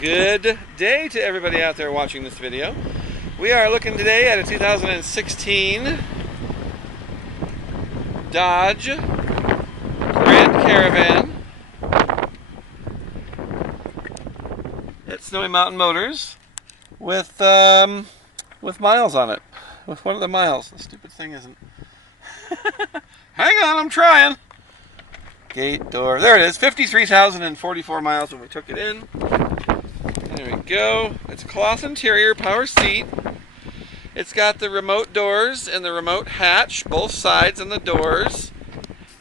Good day to everybody out there watching this video. We are looking today at a 2016 Dodge Grand Caravan at Snowy Mountain Motors with miles on it. With what are the miles? The stupid thing isn't. Hang on, I'm trying. Gate, door, there it is. 53,044 miles when we took it in. There we go. It's a cloth interior, power seat. It's got the remote doors and the remote hatch, both sides and the doors.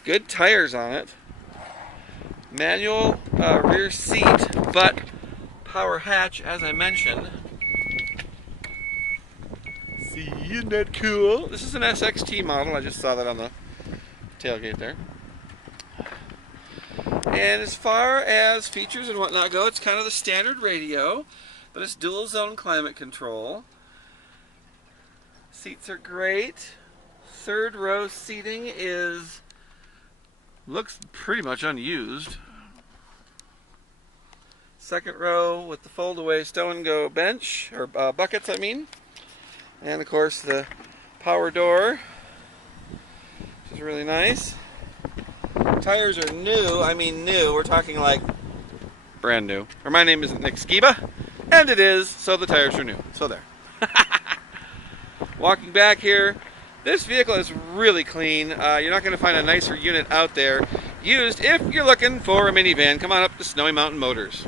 Good tires on it. Manual rear seat, but power hatch, as I mentioned. See, isn't that cool? This is an SXT model. I just saw that on the tailgate there. And as far as features and whatnot go, it's kind of the standard radio, but it's dual zone climate control. Seats are great. Third row seating looks pretty much unused. Second row with the fold-away Stow N Go bench, or buckets I mean. And of course the power door, which is really nice. Tires are new. I mean new. We're talking like brand new. Or my name isn't Nick Skiba, and it is, so the tires are new. So there. Walking back here, this vehicle is really clean. You're not going to find a nicer unit out there used if you're looking for a minivan. Come on up to Snowy Mountain Motors.